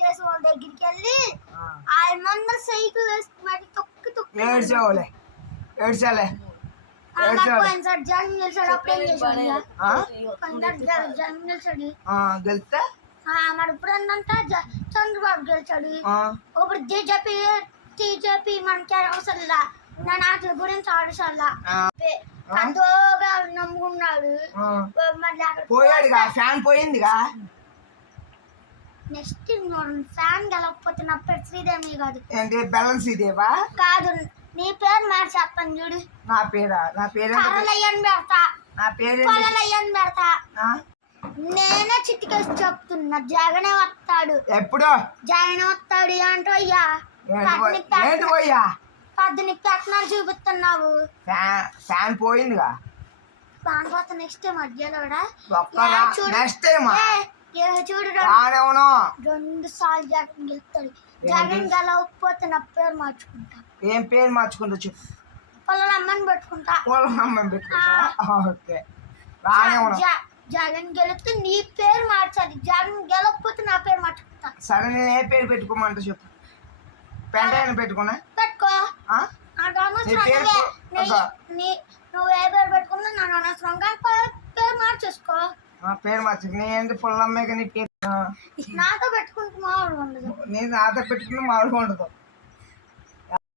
తెలుగుదేశం వాళ్ళ దగ్గరికి వెళ్ళి ఆ. ఆయన సైకిల్ వేసుకుని మరి తొక్కి తొక్కి ఏడ్చావులే ఏడ్చాలే. గెలిస్తే? మరి ఇప్పుడు ఏంటంటే చంద్రబాబు గెలిచాడు. ఆ, ఇప్పుడు బీజేపీ టీజేపీ మనకి అవసరం లా. నేను వాటి గురించి ఆడసల్లా ఆ, అందుగా నమ్ముకున్నాడు. ఆ. మళ్ళీ పోయాడుగా ఫ్యాన్ పోయిందిగా? నెక్స్ట్ ఫ్యాన్ గెలకపోతే నా పేరు శ్రీదేవి కాదు. ఏంటి? బ్యాలెన్స్ ఇదేవా కాదు నీ పేరు మాట చెప్పండి చూడు. నా పేరా? నా పేరు కర్రలయ్యని పెడతా. నా పేరు పొలలయ్యని పెడతా. నేనే చిటికేసి చెప్తున్నా జగనే వస్తాడు. ఎప్పుడు? జగన్ వస్తాడు ఏంటో అయ్యా. ఏంటి పోయి- పద్దుని ఏంటి పెట్ట- పోయా పద్దుని పెట్టినాలు చూపిస్తున్నావు. Fan fan పోయిందిగా. దానికోసం నెక్స్ట్ మధ్యలో కూడా. నెక్స్ట్ టైం చూడు రెండు- సార్లు జగన్ గెలుస్తాడు. జగన్ గెలవకపోతే నా పేరు మార్చుకుంటా. ఏం పేరు మార్చుకుంటా పొలాలు అమ్మని పెట్టుకుంటా. పొలం అమ్మని పెట్టుకుంటా? ఓకే. జగన్ గెలిస్తే నీ పేరు మార్చాలి. జగన్ గెలవకపోతే నా పేరు మార్చుకుంటా. సరే నేను ఏ పేరు పెట్టుకోమంటా చెప్పు. పెంటైన పెట్టుకున్నా? పెట్టుకో. నువ్వే- ఏ పేరు పెట్టుకున్నా నన్ను అనవసరంగా పేరు మార్చేసుకో. పేరు మార్చు నేను నీ పేరు నాతో పెట్టుకుంటే మామూలుగా ఉండదు నేను ఆధార్ పెట్టుకున్న మామూలుగా ఉండదు